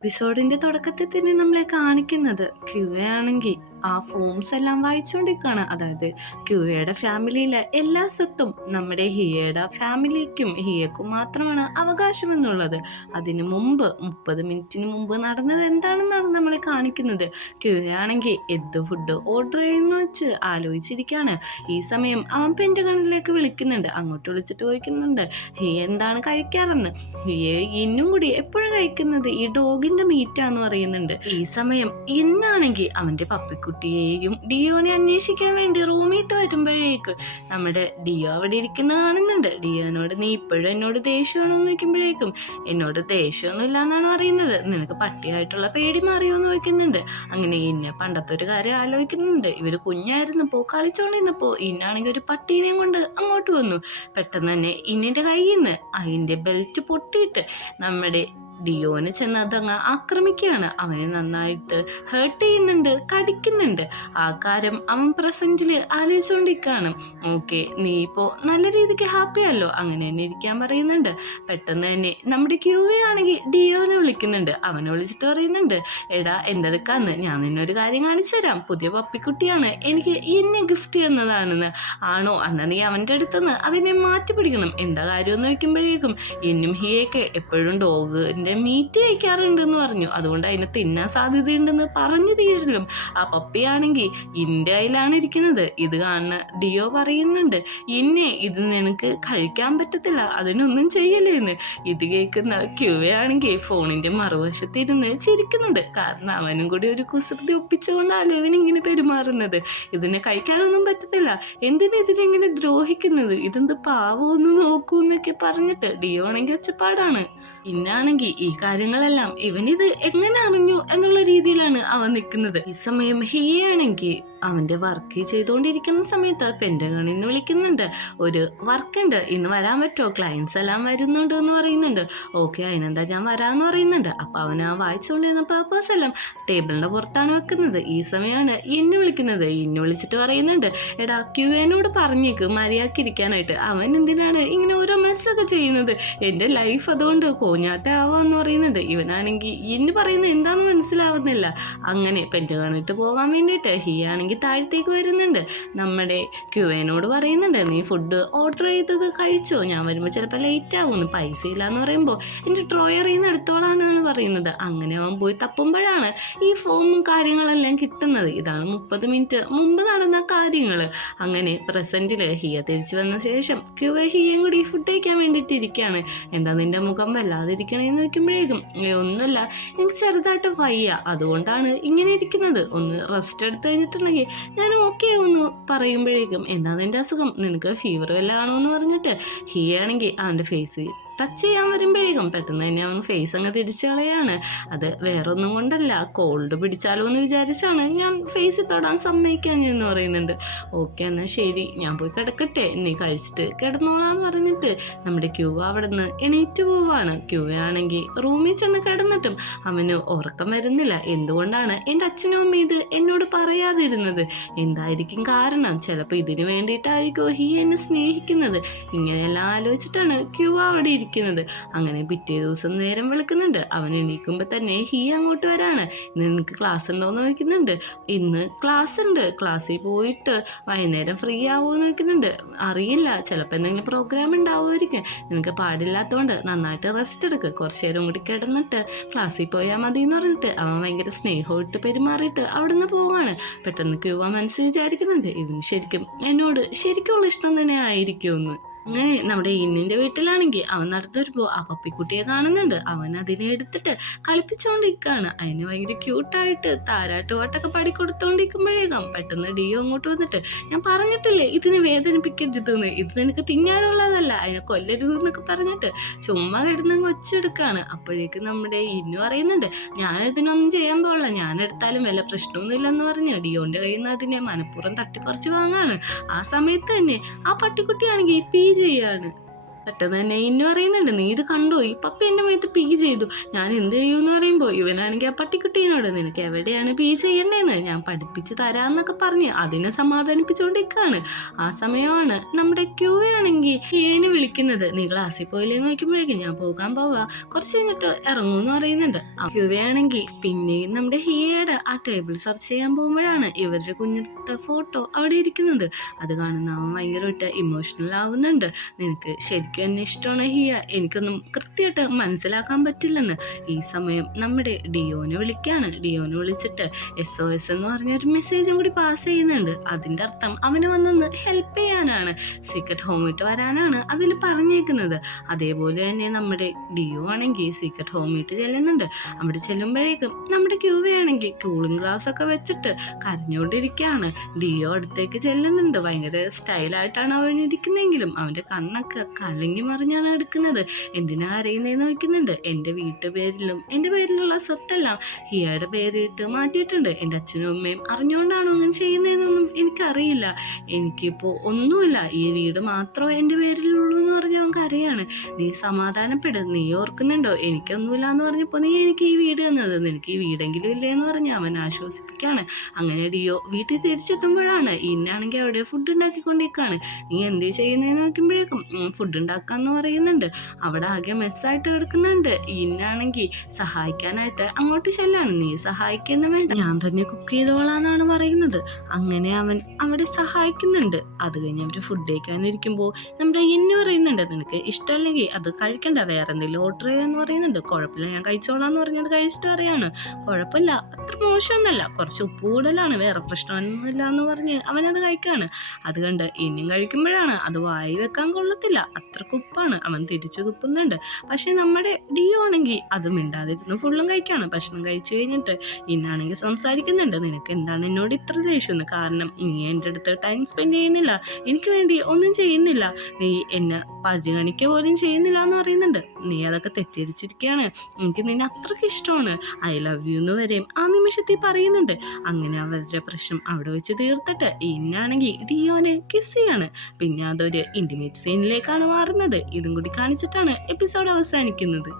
എപ്പിസോഡിന്റെ തുടക്കത്തിൽ തന്നെ നമ്മളെ കാണിക്കുന്നത് ക്യുവയാണെങ്കിൽ ആ ഫോംസ് എല്ലാം വായിച്ചുകൊണ്ടിരിക്കുകയാണ്. അതായത് ക്യുവയുടെ ഫാമിലിയിലെ എല്ലാ സ്വത്തും നമ്മുടെ ഹിയയുടെ ഫാമിലിക്കും ഹിയക്കും മാത്രമാണ് അവകാശമെന്നുള്ളത്. അതിനു മുമ്പ് 30 മിനിറ്റിന് മുമ്പ് നടന്നത് എന്താണെന്നാണ് നമ്മളെ കാണിക്കുന്നത്. ക്യുവയാണെങ്കിൽ എന്ത് ഫുഡ് ഓർഡർ ചെയ്യുന്ന വെച്ച് ആലോചിച്ചിരിക്കുകയാണ്. ഈ സമയം അവൻ പെൻറ്റഗണിലേക്ക് വിളിക്കുന്നുണ്ട്. അങ്ങോട്ട് വിളിച്ചിട്ട് ചോദിക്കുന്നുണ്ട് ഹിയ എന്താണ് കഴിക്കാറെന്ന്. ഹിയ ഇന്നും കൂടി എപ്പോഴും കഴിക്കുന്നത് ഈ ഡോഗിന്റെ മീറ്റാന്ന് പറയുന്നുണ്ട്. ഈ സമയം ഇന്നാണെങ്കിൽ അവന്റെ പപ്പിക്കുട്ടിയെയും ഡിയോനെ അന്വേഷിക്കാൻ വേണ്ടി റൂമിട്ട് വരുമ്പോഴേക്ക് നമ്മുടെ ഡിയോ അവിടെ ഇരിക്കുന്ന കാണുന്നുണ്ട്. ഡിയോനോട് നീ ഇപ്പോഴും എന്നോട് ദേഷ്യമാണോ എന്ന് ചോദിക്കുമ്പോഴേക്കും എന്നോട് ദേഷ്യമൊന്നും ഇല്ല എന്നാണ് പറയുന്നത്. നിനക്ക് പട്ടിയായിട്ടുള്ള പേടി മാറിയോ എന്ന് ചോദിക്കുന്നുണ്ട്. അങ്ങനെ ഇന്നെ പണ്ടത്തെ ഒരു കാര്യം ആലോചിക്കുന്നുണ്ട്. ഇവര് കുഞ്ഞായിരുന്നപ്പോ കളിച്ചോണ്ടിരുന്നപ്പോ ഇന്നാണെങ്കിൽ ഒരു പട്ടീനെയും കൊണ്ട് അങ്ങോട്ട് വന്നു. പെട്ടെന്ന് തന്നെ ഇന്നിന്റെ കയ്യിൽ നിന്ന് അതിന്റെ ബെൽറ്റ് പൊട്ടിയിട്ട് നമ്മുടെ ഡിയോനെ ചെന്ന് അതങ്ങ് ആക്രമിക്കുകയാണ്. അവനെ നന്നായിട്ട് ഹേർട്ട് ചെയ്യുന്നുണ്ട്, കടിക്കുന്നുണ്ട്. ആ കാര്യം അവൻ പ്രസന്റിൽ ആലോചിച്ചുകൊണ്ടിരിക്കുകയാണ്. ഓക്കെ, നീ ഇപ്പോൾ നല്ല രീതിക്ക് ഹാപ്പി അല്ലോ, അങ്ങനെ തന്നെ ഇരിക്കാൻ പറയുന്നുണ്ട്. പെട്ടെന്ന് തന്നെ നമ്മുടെ ക്യൂവയാണെങ്കിൽ ഡിയോനെ വിളിക്കുന്നുണ്ട്. അവനെ വിളിച്ചിട്ട് പറയുന്നുണ്ട്, എടാ എന്തെടുക്കാന്ന്, ഞാൻ നിന്നൊരു കാര്യം കാണിച്ചു തരാം. പുതിയ പപ്പിക്കുട്ടിയാണ്, എനിക്ക് ഇന്നെ ഗിഫ്റ്റ് ചെയ്യുന്നതാണെന്ന്. ആണോ, എന്നാൽ നീ അവൻ്റെ അടുത്തുനിന്ന് അതിനെ മാറ്റി പിടിക്കണം. എന്താ കാര്യമെന്ന് ചോദിക്കുമ്പോഴേക്കും ഇന്നും ഹിയൊക്കെ എപ്പോഴും ഡോഗിൻ്റെ മീറ്റ് കഴിക്കാറുണ്ടെന്ന് പറഞ്ഞു. അതുകൊണ്ട് അതിനെ തിന്നാൻ സാധ്യതയുണ്ടെന്ന് പറഞ്ഞു തീരിലും. ആ പപ്പിയാണെങ്കിൽ ഇൻ്റെ കയ്യിലാണ് ഇരിക്കുന്നത്. ഇത് കാണുന്ന ഡിയോ പറയുന്നുണ്ട്, ഇത് നിനക്ക് കഴിക്കാൻ പറ്റത്തില്ല, അതിനൊന്നും ചെയ്യല്ലേന്ന്. ഇത് കേൾക്കുന്ന ക്യൂവയാണെങ്കിൽ ഫോണിന്റെ മറുവശത്തിരുന്ന് ചിരിക്കുന്നുണ്ട്. കാരണം അവനും കൂടി ഒരു കുസൃതി ഒപ്പിച്ചുകൊണ്ടാണ് ഇവനിങ്ങനെ പെരുമാറുന്നത്. ഇതിനെ കഴിക്കാനൊന്നും പറ്റത്തില്ല, ഇതിനെങ്ങനെ ദ്രോഹിക്കുന്നത്, ഇതെന്ത് പാവമൊന്ന് നോക്കൂ എന്നൊക്കെ പറഞ്ഞിട്ട് ഡിയോ ആണെങ്കിൽ ഒച്ചപ്പാടാണ്. പിന്നാണെങ്കിൽ ഈ കാര്യങ്ങളെല്ലാം ഇവനിത് എങ്ങനെ അറിഞ്ഞു എന്നുള്ള രീതിയിലാണ് അവൻ നിൽക്കുന്നത്. ഈ സമയം ഹിയാണെങ്കിൽ അവന്റെ വർക്ക് ചെയ്തുകൊണ്ടിരിക്കുന്ന സമയത്ത് പെൻറ്റഗണിൽ നിന്ന് വിളിക്കുന്നുണ്ട്. ഒരു വർക്ക് ഉണ്ട്, ഇന്ന് വരാൻ പറ്റുമോ, ക്ലയൻസ് എല്ലാം വരുന്നുണ്ട് എന്ന് പറയുന്നുണ്ട്. ഓക്കെ, അതിനെന്താ ഞാൻ വരാമെന്ന് പറയുന്നുണ്ട്. അപ്പോൾ അവൻ ആ വായിച്ചുകൊണ്ടിരുന്ന പേപ്പേഴ്സ് എല്ലാം ടേബിളിന്റെ പുറത്താണ് വെക്കുന്നത്. ഈ സമയമാണ് വിളിക്കുന്നത്. വിളിച്ചിട്ട് പറയുന്നുണ്ട്, എടാ ക്യുവേനോട് പറഞ്ഞേക്ക് മര്യാദക്കിരിക്കാനായിട്ട്. അവൻ എന്തിനാണ് ഇങ്ങനെ ഓരോ മെസ്സൊക്കെ ചെയ്യുന്നത്, എൻ്റെ ലൈഫ് അതുകൊണ്ട് കോഞ്ഞാട്ടാവാന്ന് പറയുന്നുണ്ട്. ഇവനാണെങ്കിൽ പറയുന്നത് എന്താന്ന് മനസ്സിലാവുന്നില്ല. അങ്ങനെ പെൻറ്റഗണിട്ട് പോകാൻ വേണ്ടിയിട്ട് ഹിയാണെങ്കിൽ താഴത്തേക്ക് വരുന്നുണ്ട്. നമ്മുടെ ക്യുവേനോട് പറയുന്നുണ്ട്, നീ ഫുഡ് ഓർഡർ ചെയ്തത് കഴിച്ചോ, ഞാൻ വരുമ്പോൾ ചിലപ്പോൾ ലേറ്റ് ആവുമെന്ന്. പൈസ ഇല്ല എന്ന് പറയുമ്പോൾ എൻ്റെ ഡ്രോയറിൽ നിന്ന് എടുത്തോളാനാണ് പറയുന്നത്. അങ്ങനെ അവൻ പോയി തപ്പുമ്പോഴാണ് ഈ ഫോമും കാര്യങ്ങളെല്ലാം കിട്ടുന്നത്. ഇതാണ് 30 മിനിറ്റ് മുമ്പ് നടന്ന കാര്യങ്ങൾ. അങ്ങനെ പ്രസന്റിൽ ഹിയ തിരിച്ചു വന്ന ശേഷം ഹിയയും കൂടി ഫുഡ് കഴിക്കാൻ വേണ്ടിയിട്ട് ഇരിക്കുകയാണ്. എന്താ നിന്റെ മുഖം വല്ലാതിരിക്കണേന്ന് നോക്കുമ്പോഴേക്കും ഒന്നുമില്ല, എനിക്ക് ചെറുതായിട്ട് വയ്യ, അതുകൊണ്ടാണ് ഇങ്ങനെ ഇരിക്കുന്നത്. ഒന്ന് റെസ്റ്റ് എടുത്ത് കഴിഞ്ഞിട്ടുണ്ടെങ്കിൽ ഞാൻ ഓക്കെ ആവുമെന്ന് പറയുമ്പോഴേക്കും എന്താ നിന്റെ അസുഖം, നിനക്ക് ഫീവർ വല്ല ആണോ എന്ന് പറഞ്ഞിട്ട് ഹിയാണെങ്കിൽ അവൻ്റെ ഫേസ് ടച്ച് ചെയ്യാൻ വരുമ്പോഴേക്കും പെട്ടെന്ന് തന്നെ അവൻ ഫേസ് അങ്ങ് തിരിച്ചു കളയാണ്. അത് വേറൊന്നും കൊണ്ടല്ല, കോൾഡ് പിടിച്ചാലോ എന്ന് വിചാരിച്ചാണ് ഞാൻ ഫേസിൽ തൊടാൻ സമ്മതിക്കാൻ എന്ന് പറയുന്നുണ്ട്. ഓക്കെ, എന്നാൽ ശരി, ഞാൻ പോയി കിടക്കട്ടെ, നീ കഴിച്ചിട്ട് കിടന്നോളാൻ പറഞ്ഞിട്ട് നമ്മുടെ ക്യൂവ അവിടെ നിന്ന് എണീറ്റ് പോവാണ്. ക്യൂവയാണെങ്കിൽ റൂമിൽ ചെന്ന് കിടന്നിട്ടും അവന് ഉറക്കം വരുന്നില്ല. എന്തുകൊണ്ടാണ് എൻ്റെ അച്ഛനും അമ്മയും ഇത് എന്നോട് പറയാതിരുന്നത്, എന്തായിരിക്കും കാരണം, ചിലപ്പോൾ ഇതിനു വേണ്ടിയിട്ടായിരിക്കും ഹി എന്നെ സ്നേഹിക്കുന്നത്. ഇങ്ങനെയെല്ലാം ആലോചിച്ചിട്ടാണ് ക്യൂവ അവിടെ ഇരിക്കുന്നത്. അങ്ങനെ പിറ്റേ ദിവസം നേരം വിളിക്കുന്നുണ്ട്. അവൻ എണീക്കുമ്പോൾ തന്നെ ഹി അങ്ങോട്ട് വരാണ്. ഇന്ന് നിനക്ക് ക്ലാസ് ഉണ്ടോയെന്ന് ചോദിക്കുന്നുണ്ട്. ഇന്ന് ക്ലാസ് ഉണ്ട്, ക്ലാസ്സിൽ പോയിട്ട് വൈകുന്നേരം ഫ്രീ ആവുമെന്ന് ചോദിക്കുന്നുണ്ട്. അറിയില്ല, ചിലപ്പോൾ എന്തെങ്കിലും പ്രോഗ്രാം ഉണ്ടാവുമായിരിക്കും, നിനക്ക് പാടില്ലാത്തതുകൊണ്ട് നന്നായിട്ട് റെസ്റ്റ് എടുക്കുക, കുറച്ച് നേരം കൂടി കിടന്നിട്ട് ക്ലാസ്സിൽ പോയാൽ മതി എന്ന് പറഞ്ഞിട്ട് അവൻ ഭയങ്കര സ്നേഹമായിട്ട് പെരുമാറിയിട്ട് അവിടെ നിന്ന് പോവാണ്. പെട്ടെന്ന് ക്യൂവ മനസ്സിൽ വിചാരിക്കുന്നുണ്ട്, ഇവന് ശരിക്കും എന്നോട് ശരിക്കുള്ള ഇഷ്ടം തന്നെ ആയിരിക്കുമെന്ന്. അങ്ങനെ നമ്മുടെ ഇന്നിന്റെ വീട്ടിലാണെങ്കിൽ അവൻ നടത്തു വരുമ്പോൾ ആ പപ്പിക്കുട്ടിയെ കാണുന്നുണ്ട്. അവൻ അതിനെ എടുത്തിട്ട് കളിപ്പിച്ചുകൊണ്ടിരിക്കുകയാണ്. അതിന് ഭയങ്കര ക്യൂട്ടായിട്ട് താരാട്ടുപാട്ടൊക്കെ പാടിക്കൊടുത്തോണ്ടിരിക്കുമ്പോഴേക്കാം പെട്ടെന്ന് ഡിയോ അങ്ങോട്ട് വന്നിട്ട്, ഞാൻ പറഞ്ഞിട്ടില്ലേ ഇതിനെ വേദനിപ്പിക്കരുതെന്ന്, ഇത് നിനക്ക് തിന്നാനുള്ളതല്ല, അതിനെ കൊല്ലരുത് എന്നൊക്കെ പറഞ്ഞിട്ട് ചുമ്മാ കിടന്നങ്ങ് ഒച്ചെടുക്കുകയാണ്. അപ്പോഴേക്കും നമ്മുടെ ഇന്നു പറയുന്നുണ്ട്, ഞാനിതിനൊന്നും ചെയ്യാൻ പാടില്ല, ഞാനെടുത്താലും വല്ല പ്രശ്നമൊന്നുമില്ലെന്ന് പറഞ്ഞ് ഡിയോന്റെ കയ്യിൽ നിന്ന് അതിനെ മനഃപൂർവ്വം തട്ടിപ്പറിച്ച് വാങ്ങാണ്. ആ സമയത്ത് തന്നെ ആ പട്ടിക്കുട്ടിയാണെങ്കിൽ ചെയ്യാണ്. പെട്ടെന്ന് തന്നെ ഇന്നു അറിയുന്നുണ്ട്, നീ ഇത് കണ്ടോ, ഈ പപ്പി എൻ്റെ മേത്ത് പീ ചെയ്തു, ഞാൻ എന്ത് ചെയ്യുമെന്ന് പറയുമ്പോൾ ഇവനാണെങ്കിൽ ആ പട്ടിക്കുട്ടീനോട് നിനക്ക് എവിടെയാണ് പീ ചെയ്യണ്ടേന്ന് ഞാൻ പഠിപ്പിച്ച് തരാമെന്നൊക്കെ പറഞ്ഞ് അതിനെ സമാധാനിപ്പിച്ചുകൊണ്ടിരിക്കുകയാണ്. ആ സമയമാണ് നമ്മുടെ ക്യൂ ആണെങ്കിൽ ഹിയേനെ വിളിക്കുന്നത്. നീ ക്ലാസ്സിൽ പോയില്ലേന്ന് നോക്കുമ്പോഴേക്കും ഞാൻ പോകാൻ പോവാ, കുറച്ച് കഴിഞ്ഞിട്ട് ഇറങ്ങുമെന്ന് പറയുന്നുണ്ട്. ക്യൂ ആണെങ്കിൽ പിന്നെയും നമ്മുടെ ഹിയയുടെ ആ ടേബിൾ സെർച്ച് ചെയ്യാൻ പോകുമ്പോഴാണ് ഇവരുടെ കുഞ്ഞത്തെ ഫോട്ടോ അവിടെ ഇരിക്കുന്നത്. അത് കാണുന്ന അവൻ ഭയങ്കരമായിട്ട് ഇമോഷണൽ ആവുന്നുണ്ട്. നിനക്ക് ശരിക്കും എന്നെ ഇഷ്ടമാണ് ഹിയ, എനിക്കൊന്നും കൃത്യമായിട്ട് മനസ്സിലാക്കാൻ പറ്റില്ലെന്ന്. ഈ സമയം നമ്മുടെ ഡിയോനെ വിളിക്കുകയാണ്. ഡിയോനെ വിളിച്ചിട്ട് SOS എന്ന് പറഞ്ഞൊരു മെസ്സേജും കൂടി പാസ് ചെയ്യുന്നുണ്ട്. അതിൻ്റെ അർത്ഥം അവന് വന്നൊന്ന് ഹെൽപ്പ് ചെയ്യാനാണ്, സീക്രട്ട് ഹോമിട്ട് വരാനാണ് അതിൽ പറഞ്ഞേക്കുന്നത്. അതേപോലെ തന്നെ നമ്മുടെ ഡിയോ ആണെങ്കിൽ സീക്രട്ട് ഹോമിട്ട് ചെല്ലുന്നുണ്ട്. അവിടെ ചെല്ലുമ്പോഴേക്കും നമ്മുടെ ക്യൂവി ആണെങ്കിൽ കൂളിംഗ് ഗ്ലാസ് ഒക്കെ വെച്ചിട്ട് കരഞ്ഞുകൊണ്ടിരിക്കുകയാണ്. ഡിയോ അടുത്തേക്ക് ചെല്ലുന്നുണ്ട്. ഭയങ്കര സ്റ്റൈലായിട്ടാണ് അവൻ ഇരിക്കുന്നതെങ്കിലും അവൻ്റെ കണ്ണൊക്കെ കലങ്ങി മറിഞ്ഞാണ് എടുക്കുന്നത്. എന്തിനാ അറിയുന്നതെന്ന് വയ്ക്കുന്നുണ്ട്. എൻ്റെ വീട്ടുപേരിലും എൻ്റെ പേരിലുള്ള സ്വത്തെല്ലാം ഹിയയുടെ പേരിട്ട് മാറ്റിയിട്ടുണ്ട്. എൻ്റെ അച്ഛനും അമ്മയും അറിഞ്ഞുകൊണ്ടാണോ അങ്ങനെ ചെയ്യുന്നതെന്നൊന്നും എനിക്കറിയില്ല. എനിക്കിപ്പോൾ ഒന്നുമില്ല, ഈ വീട് മാത്രമേ എൻ്റെ പേരിലുള്ളൂ എന്ന് പറഞ്ഞ് അവൻ കരയാണ്. നീ സമാധാനപ്പെടും, നീ ഓർക്കുന്നുണ്ടോ എനിക്കൊന്നുമില്ല എന്ന് പറഞ്ഞപ്പോൾ നീ എനിക്ക് ഈ വീട് തന്നത്, നിനക്ക് ഈ വീടെങ്കിലും ഇല്ലേ എന്ന് പറഞ്ഞ് അവൻ ആശ്വസിപ്പിക്കുകയാണ്. അങ്ങനെ ഡിയോ വീട്ടിൽ തിരിച്ചെത്തുമ്പോഴാണ് ഇന്നാണെങ്കിൽ അവിടെ ഫുഡ് ഉണ്ടാക്കിക്കൊണ്ടിരിക്കുകയാണ്. നീ എന്ത് ചെയ്യുന്നതെന്ന് നോക്കുമ്പോഴേക്കും ഫുഡ് ഉണ്ടാക്കാന്ന് പറയുന്നുണ്ട്. അവിടെ ആകെ മെസ്സായിട്ട് കിടക്കുന്നുണ്ട്. ഇന്നാണെങ്കിൽ സഹായിക്കാനായിട്ട് അങ്ങോട്ട് ചെല്ലാണ്. നീ സഹായിക്കുന്ന വേണ്ട, ഞാൻ തന്നെ കുക്ക് ചെയ്തോളാന്നാണ് പറയുന്നത്. അങ്ങനെ അവൻ അവിടെ സഹായിക്കുന്നുണ്ട്. അത് കഴിഞ്ഞ് അവർ ഫുഡ് കഴിക്കാനിരിക്കുമ്പോൾ നമ്മുടെ ഇന്നു പറയുന്നുണ്ട്, നിനക്ക് ഇഷ്ടമല്ലെങ്കിൽ അത് കഴിക്കണ്ട, വേറെ എന്തെങ്കിലും ഓർഡർ ചെയ്യാന്ന് പറയുന്നുണ്ട്. കുഴപ്പമില്ല, ഞാൻ കഴിച്ചോളാന്ന് പറഞ്ഞത് കഴിച്ചിട്ട് പറയാണ്. കുഴപ്പമില്ല, അത്ര മോശമൊന്നുമല്ല, കുറച്ച് ഉപ്പ് കൂടുതലാണ്, വേറെ പ്രശ്നമൊന്നുമില്ല എന്ന് പറഞ്ഞ് അവനത് കഴിക്കാണ്. അത് കണ്ട് ഇനിയും കഴിക്കുമ്പോഴാണ് അത് വായി വെക്കാൻ കൊള്ളത്തില്ല, അത്രക്ക് ഉപ്പാണ്. അവൻ തിരിച്ചു തുപ്പുന്നുണ്ട്. പക്ഷെ നമ്മുടെ ഡിയോ ആണെങ്കിൽ അത് മിണ്ടാതിരുന്ന് ഫുള്ളും കഴിക്കാണ്. ഭക്ഷണം കഴിച്ചു കഴിഞ്ഞിട്ട് ഇന്നാണെങ്കിൽ സംസാരിക്കുന്നുണ്ട്. നിനക്ക് എന്താണ് എന്നോട് ഇത്ര ദേഷ്യം? കാരണം നീ എൻ്റെ അടുത്ത് ടൈം സ്പെൻഡ് ചെയ്യുന്നില്ല, എനിക്ക് വേണ്ടി ഒന്നും ചെയ്യുന്നില്ല, നീ എന്നെ പരിഗണിക്കുക പോലും ചെയ്യുന്നില്ല എന്ന് പറയുന്നുണ്ട്. നീ അതൊക്കെ തെറ്റിദ്ധരിച്ചിരിക്കുകയാണ്, എനിക്ക് നിന്നെ അത്രയ്ക്ക് ഇഷ്ടമാണ്, ഐ ലവ് യു എന്ന് വരെയും ആ നിമിഷത്തിൽ പറയുന്നുണ്ട്. അങ്ങനെ അവരുടെ പ്രശ്നം അവിടെ വെച്ച് തീർത്തിട്ട് ഇന്നാണെങ്കിൽ ഡിയോനെ കിസ് ചെയ്യാണ്. പിന്നെ അതൊരു ഇന്റിമേറ്റ് സീനിലേക്കാണ് മാറുന്നത്. ഇതും കൂടി കാണിച്ചിട്ടാണ് എപ്പിസോഡ് അവസാനിക്കുന്നത്.